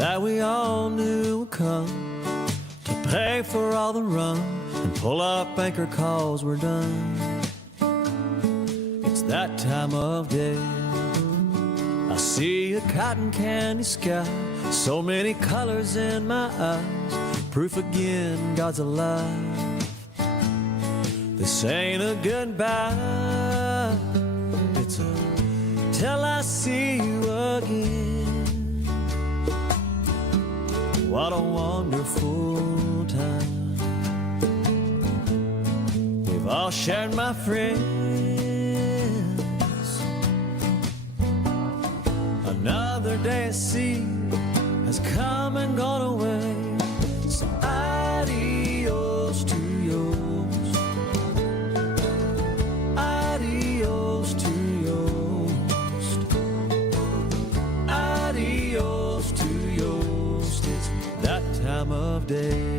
that we all knew would come to pay for all the rum and pull up anchor 'cause we're done. It's that time of day I see a cotton candy sky, so many colors in my eyes, proof again God's alive. This ain't a goodbye, it's a till I see you again. What a wonderful time we've all shared, my friends. Another day at sea has come and gone away, so adios to yours, adios to yours, adios to yours. It's that time of day.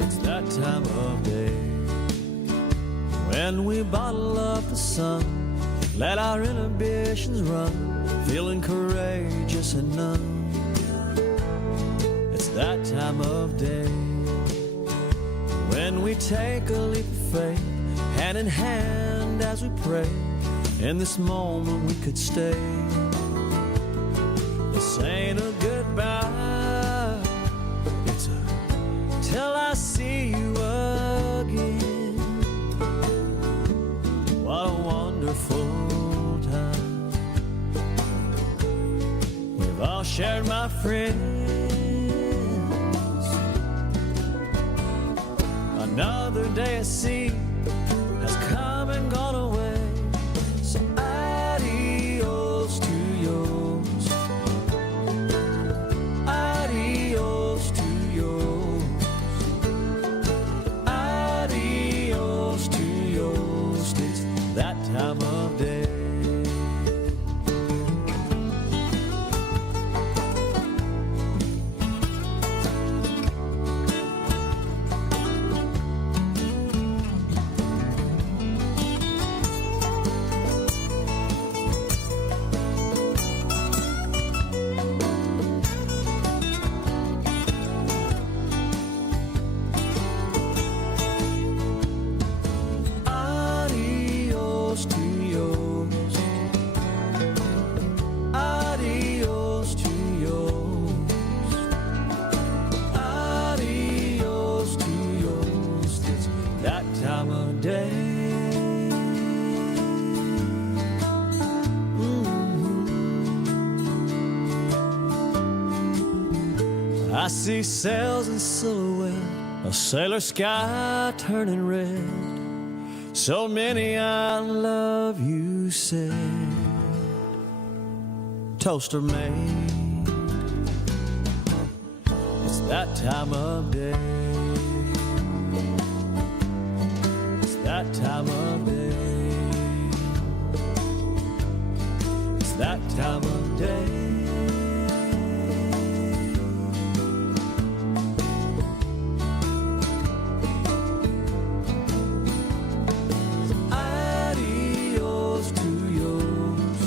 It's that time of day when we bottle up the sun, let our inhibitions run, feeling courageous and numb. It's that time of day when we take a leap of faith, hand in hand as we pray. In this moment we could stay. This ain't a goodbye, it's a till I see you again. What a wonderful time we've all shared, my friends. Another day at sea has come and gone away, so adios to yours, adios to yours, adios to yours. It's that time of day. Adios to yours, adios to yours, adios to yours. It's that time of day. I see sails in silhouette, a sailor sky turning red. So many I love you said, toaster made. It's that time of day. It's that time of day. It's that time of day. Adios to yours,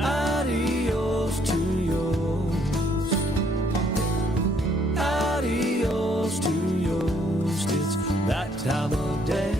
adios to yours, adios to yours. It's that time of day.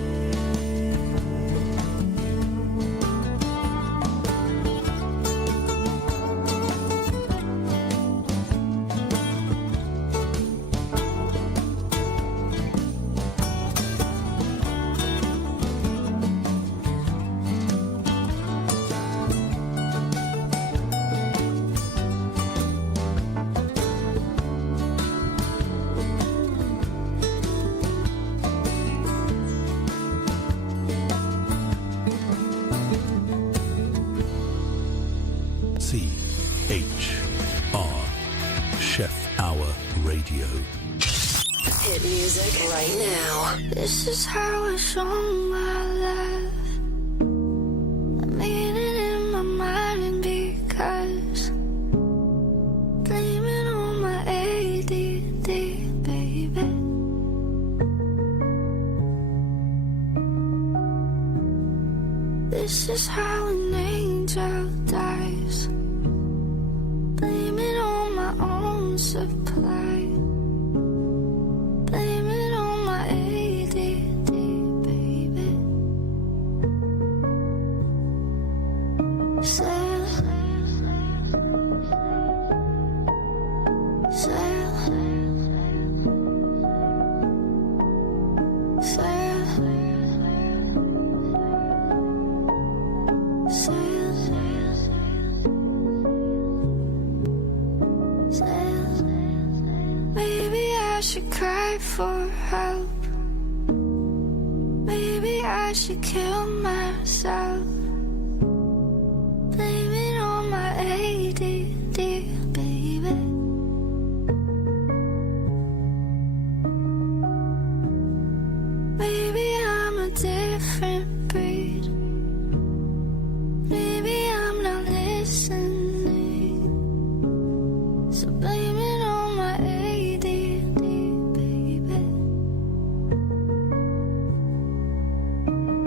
Radio. Hit music right now. This is how I show my love. I mean it in my mind because blame it on my ADD, baby. This is how an angel dies. Blame it on my own supply. Blame it on my ADD, baby. Sail, sail, sail, sail. Maybe I should cry for help. Maybe I should kill myself. Blame it on my ADD, baby. Maybe I'm a different breed. Maybe I'm not listening. So blame it on my ADD, baby.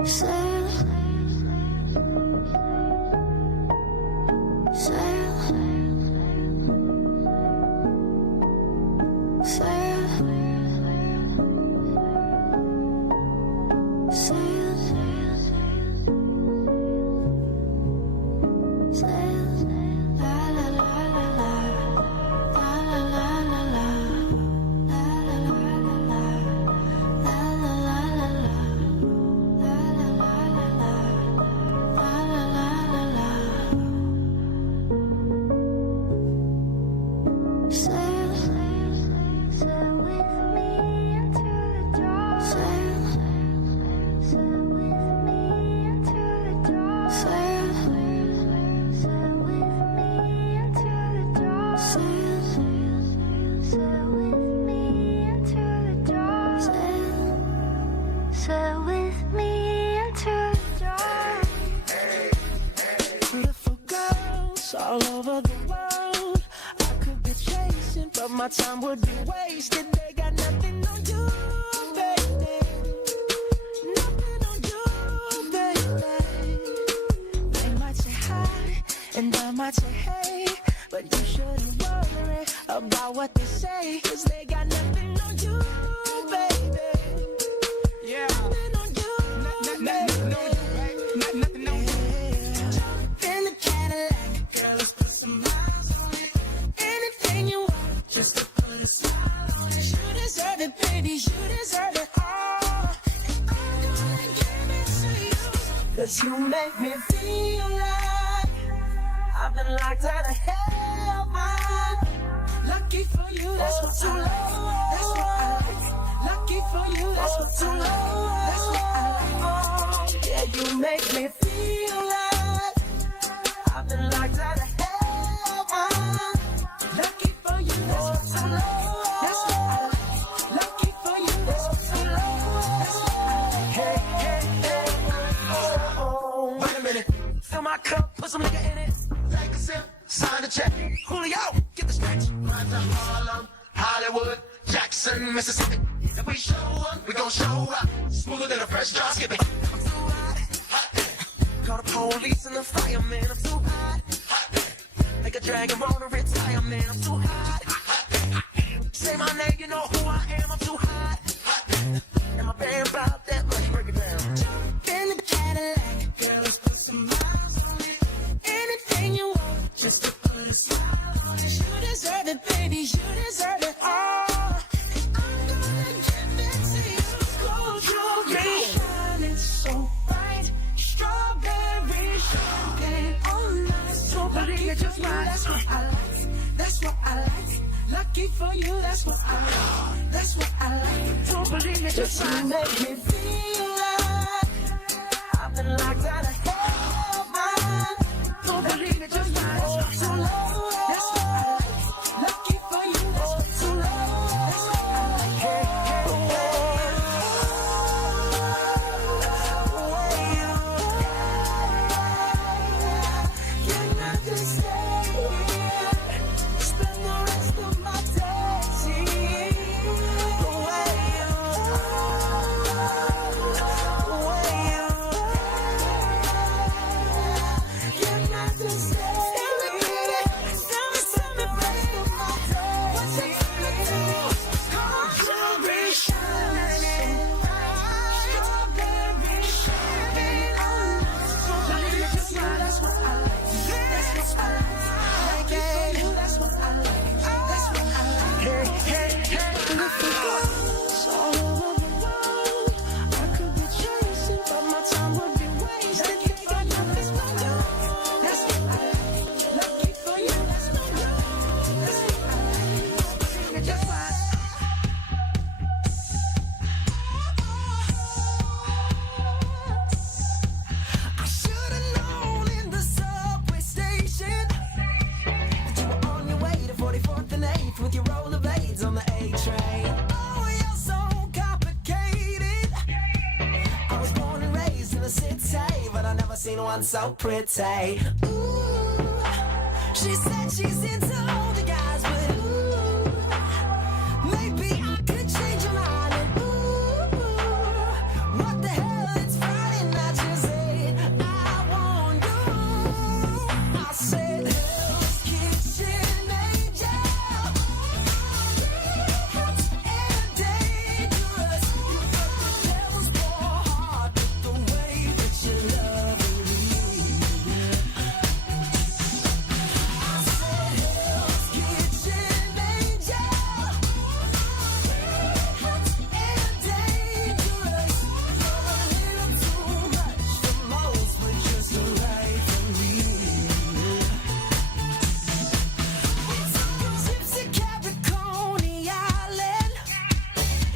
Sail, sail, sail, sail, sail, la la la la la. Sail with me into the dark. Beautiful girls all over the world. I could be chasing, but my time would be wasted. They got nothing on you, baby. Nothing on you, baby. They might say hi, and I might say hey, but you shouldn't worry about what they say, 'cause they got nothing on you, baby. Yeah. Nothing on you, nothing on you, baby. Nothing on you. Jump in the Cadillac, girl, let's put some miles on it. Anything you want, just to put a smile on it. You deserve it, baby, you deserve it all. And I'm gonna give it to you, 'cause you make me feel like I've been locked out of hell, man. Lucky for you, that's what too low. That's what I like. Lucky for you, that's what too low. That's what I like. Oh, yeah, you make me feel like I've been locked out of hell, man. Lucky for you, that's what too low. That's what I like. Lucky for you, that's what too low. That's what I like. Hey, hey, hey. Oh, wait a minute. Fill my cup, put some nigga in it. Take a sip, sign the check. Julio, get the stretch. Right to Harlem, Hollywood, Jackson, Mississippi. If we show up, we gon' show up. Smoother than a fresh drop skipping. I'm too hot, hot. Call the police and the fireman. I'm too hot, hot. Like a dragon wanna retire, man. I'm too hot, hot. Say my name, you know who I am. I'm too hot, hot. And my band about that much, break it down. Jump in the Cadillac, girl, let's put some miles on it. Anything you want, just to put a smile on it. You deserve it, baby, you deserve it all. Shining so bright, strawberry champagne on us. Don't believe it, just right. That's what I like. That's what I like. Lucky for you, that's what I like. That's what I like. Don't believe it, just right. You make me feel like I've been locked out of hell, man. Don't believe it, just right. That's what too low. That's what I like. Lucky for you, that's what too low. one so pretty. Ooh, she said she's into older guys, but ooh, maybe I could change her mind. And ooh, what the hell? It's Friday night. She said I want you. I said Hell's Kitchen angel, hot and dangerous. You got the devil's poor heart, but the way that you love me. I said Hell's Kitchen angel, hot and dangerous. You're a little too much for most, but just right for me. We took those trips to Capricorn Island.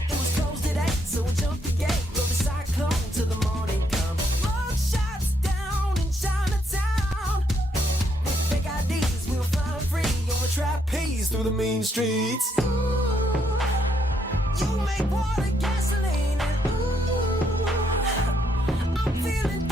It was closed at 8, so we jumped the gate. Rode the cyclone till the morning come. Mug shots down in Chinatown. With fake IDs, we were flying free on the trapeze through the mean streets. Ooh, you make water gasoline, and ooh, I'm feeling